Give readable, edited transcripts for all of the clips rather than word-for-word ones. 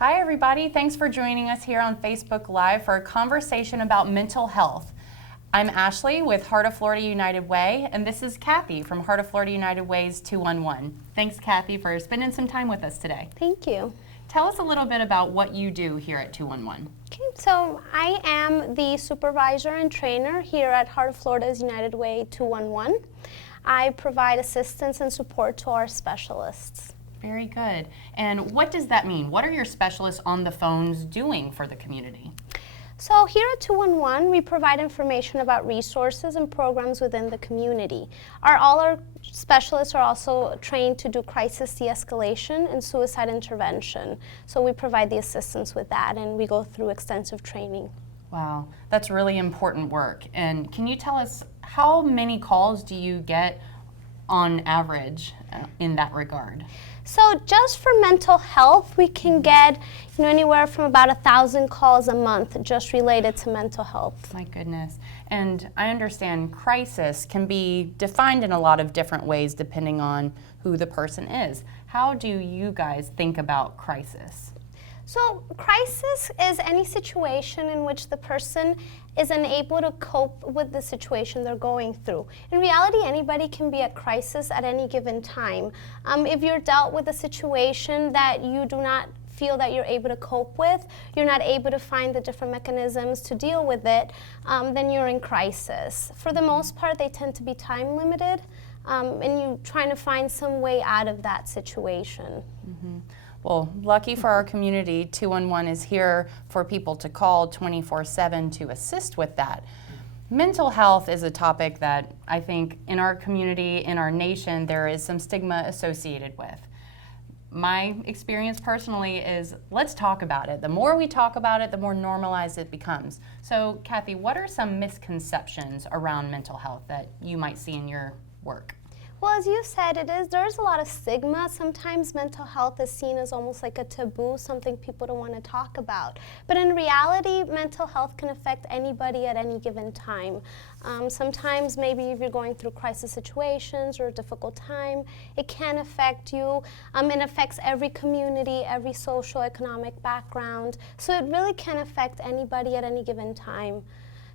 Hi everybody, thanks for joining us here on Facebook Live for a conversation about mental health. I'm Ashley with Heart of Florida United Way, and this is Kathy from Heart of Florida United Way's 211. Thanks Kathy for spending some time with us today. Thank you. Tell us a little bit about what you do here at 211. Okay, so I am the supervisor and trainer here at Heart of Florida's United Way 211. I provide assistance and support to our specialists. Very good. And what does that mean? What are your specialists on the phones doing for the community? So here at 211, we provide information about resources and programs within the community. All our specialists are also trained to do crisis de-escalation and suicide intervention. So we provide the assistance with that, and we go through extensive training. Wow, that's really important work. And can you tell us how many calls do you get on average in that regard? So just for mental health, we can get anywhere from about 1,000 calls a month just related to mental health. My goodness. And I understand crisis can be defined in a lot of different ways depending on who the person is. How do you guys think about crisis? So crisis is any situation in which the person is unable to cope with the situation they're going through. In reality, anybody can be at crisis at any given time. If you're dealt with a situation that you do not feel that you're able to cope with, you're not able to find the different mechanisms to deal with it, then you're in crisis. For the most part, they tend to be time limited, and you're trying to find some way out of that situation. Mm-hmm. Well, lucky for our community, 211 is here for people to call 24/7 to assist with that. Mental health is a topic that I think in our community, in our nation, there is some stigma associated with. My experience personally is let's talk about it. The more we talk about it, the more normalized it becomes. So, Kathy, what are some misconceptions around mental health that you might see in your work? Well, as you said, there's a lot of stigma. Sometimes mental health is seen as almost like a taboo, something people don't want to talk about. But in reality, mental health can affect anybody at any given time. Sometimes maybe if you're going through crisis situations or a difficult time, it can affect you. It affects every community, every social, economic background. So it really can affect anybody at any given time.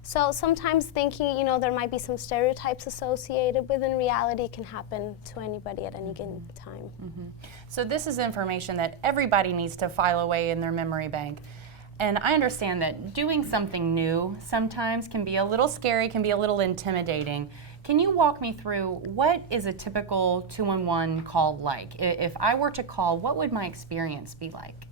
So sometimes thinking, there might be some stereotypes associated with, in reality, it can happen to anybody at any given time. Mm-hmm. So this is information that everybody needs to file away in their memory bank. And I understand that doing something new sometimes can be a little scary, can be a little intimidating. Can you walk me through what is a typical 211 call like? If I were to call, what would my experience be like?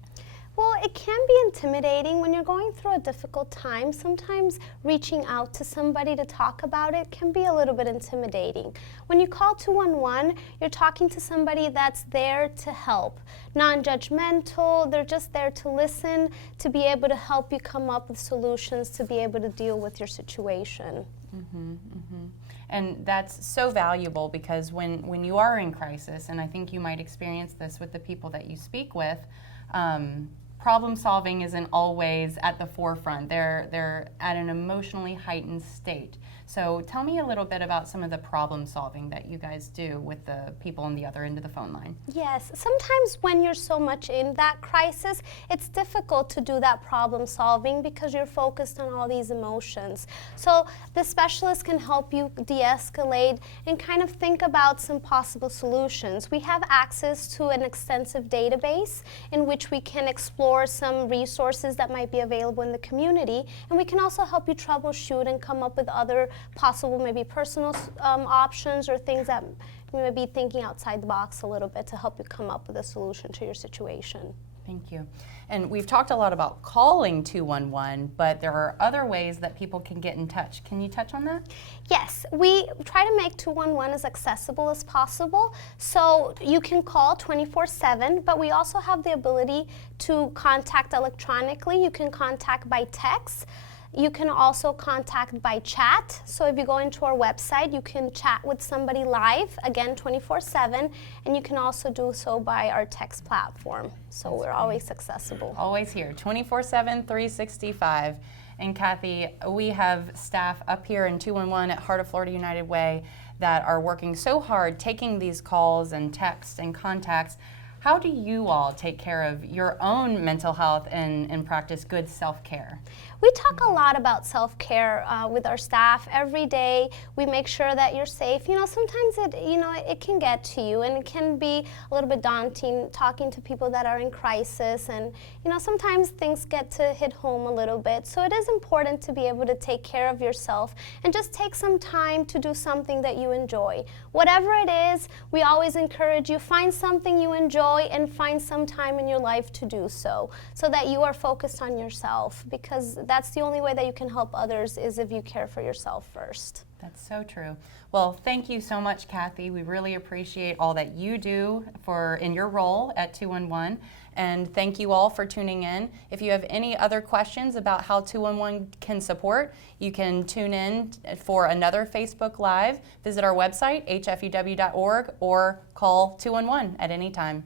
Well, it can be intimidating when you're going through a difficult time. Sometimes reaching out to somebody to talk about it can be a little bit intimidating. When you call 211, you're talking to somebody that's there to help, non-judgmental. They're just there to listen, to be able to help you come up with solutions, to be able to deal with your situation. Mm-hmm, mm-hmm. And that's so valuable because when you are in crisis, and I think you might experience this with the people that you speak with, problem solving isn't always at the forefront. They're at an emotionally heightened state. So tell me a little bit about some of the problem solving that you guys do with the people on the other end of the phone line. Yes, sometimes when you're so much in that crisis, it's difficult to do that problem solving because you're focused on all these emotions. So the specialist can help you de-escalate and kind of think about some possible solutions. We have access to an extensive database in which we can explore some resources that might be available in the community, and we can also help you troubleshoot and come up with other possible maybe personal options or things that you may be thinking outside the box a little bit to help you come up with a solution to your situation. Thank you. And we've talked a lot about calling 211, but there are other ways that people can get in touch. Can you touch on that? Yes, we try to make 211 as accessible as possible. So you can call 24/7, but we also have the ability to contact electronically. You can contact by text. You can also contact by chat. So if you go into our website, you can chat with somebody live, again 24/7, and you can also do so by our text platform. So we're always accessible. Always here, 24/7, 365. And Kathy, we have staff up here in 211 at Heart of Florida United Way that are working so hard taking these calls and texts and contacts. How do you all take care of your own mental health and practice good self-care? We talk a lot about self-care with our staff every day. We make sure that you're safe. You know, sometimes it can get to you, and it can be a little bit daunting talking to people that are in crisis, and sometimes things get to hit home a little bit. So it is important to be able to take care of yourself and just take some time to do something that you enjoy. Whatever it is, we always encourage you, find something you enjoy and find some time in your life to do so that you are focused on yourself, because that's the only way that you can help others is if you care for yourself first. That's so true. Well, thank you so much, Kathy. We really appreciate all that you do in your role at 211. And thank you all for tuning in. If you have any other questions about how 211 can support, you can tune in for another Facebook Live. Visit our website, hfew.org, or call 211 at any time.